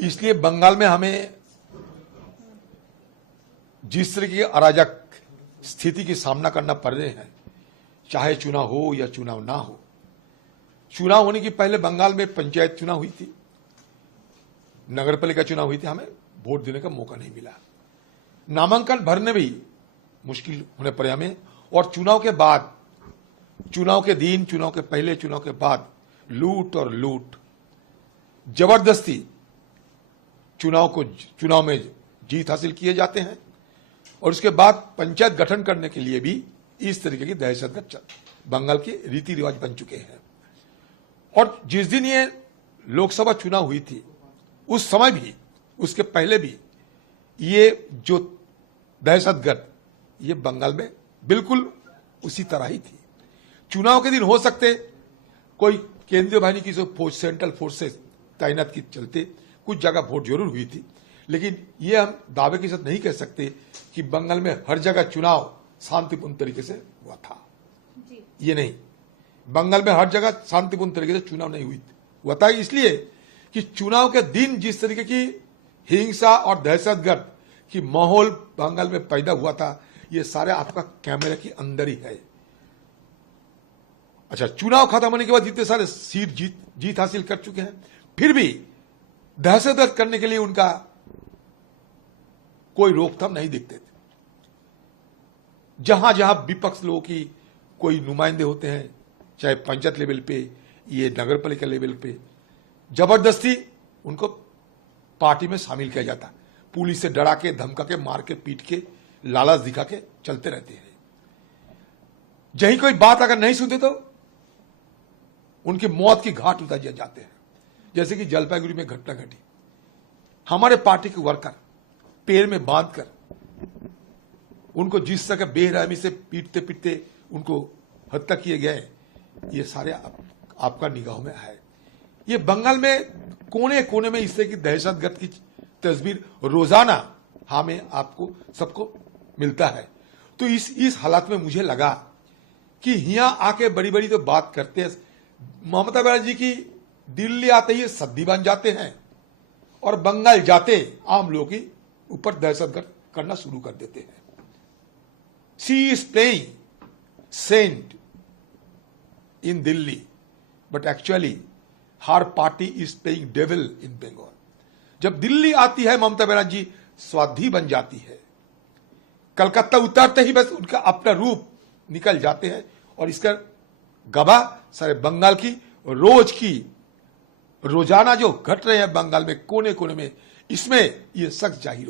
इसलिए बंगाल में हमें जिस तरह की अराजक स्थिति की सामना करना पड़ रहे हैं, चाहे चुनाव हो या चुनाव ना हो। चुनाव होने की पहले बंगाल में पंचायत चुनाव हुई थी, नगरपालिका चुनाव हुई थी, हमें वोट देने का मौका नहीं मिला। नामांकन भरने भी मुश्किल होने पड़े हमें। और चुनाव के बाद, चुनाव के दिन, चुनाव के पहले, चुनाव के बाद लूट और लूट, जबरदस्ती चुनाव में जीत हासिल किए जाते हैं। और उसके बाद पंचायत गठन करने के लिए भी इस तरीके की दहशतगर्द बंगाल के रीति रिवाज बन चुके हैं। और जिस दिन ये लोकसभा चुनाव हुई थी, उस समय भी, उसके पहले भी ये जो दहशतगर्द, ये बंगाल में बिल्कुल उसी तरह ही थी। चुनाव के दिन हो सकते कोई केंद्रीय बाहिनी की जो सेंट्रल फोर्सेस तैनात की चलते कुछ जगह वोट जरूर हुई थी, लेकिन ये हम दावे के साथ नहीं कह सकते कि बंगाल में हर जगह चुनाव शांतिपूर्ण तरीके से हुआ था जी। ये नहीं, बंगाल में हर जगह शांतिपूर्ण तरीके से चुनाव नहीं हुआ था, इसलिए कि चुनाव के दिन जिस तरीके की हिंसा और दहशतगर्द की माहौल बंगाल में पैदा हुआ था, ये सारे आपका कैमरे के अंदर ही है। अच्छा, चुनाव खत्म होने के बाद जितने सारे सीट जीत हासिल कर चुके हैं, फिर भी दहशतगर्द करने के लिए उनका कोई रोकथाम नहीं दिखते थे। जहां जहां विपक्ष लोगों की कोई नुमाइंदे होते हैं, चाहे पंचायत लेवल पे, ये नगरपालिका लेवल पे, जबरदस्ती उनको पार्टी में शामिल किया जाता। पुलिस से डरा के, धमका के, मार के, पीट के, लालच दिखा के चलते रहते हैं। यही कोई बात अगर नहीं सुनते तो उनकी मौत की घाट उतार दिए जाते हैं। जैसे कि जलपाईगुड़ी में घटना घटी, हमारे पार्टी के वर्कर पैर में बांधकर उनको जिस तरह बेरहमी से पीटते पीटते उनको हत्या किए गए, ये सारे आपका निगाहों में है। ये बंगाल में कोने कोने में इस तरह की दहशतगर्द की तस्वीर रोजाना हमें, आपको, सबको मिलता है। तो इस हालात में मुझे लगा कि यहां आके बड़ी बड़ी तो बात करते हैं, ममता बनर्जी की दिल्ली आते ही सद्दी बन जाते हैं और बंगाल जाते आम लोगों के ऊपर दहशतगर्द करना शुरू कर देते हैं। She is playing saint in Delhi, but actually हर party is playing devil in Bengal. जब दिल्ली आती है ममता बनर्जी स्वाधी बन जाती है, कलकत्ता उतरते ही बस उनका अपना रूप निकल जाते हैं। और इसका गवाह सारे बंगाल की रोजाना जो घट रहे हैं बंगाल में कोने कोने में, इसमें ये सख्त जाहिर हो।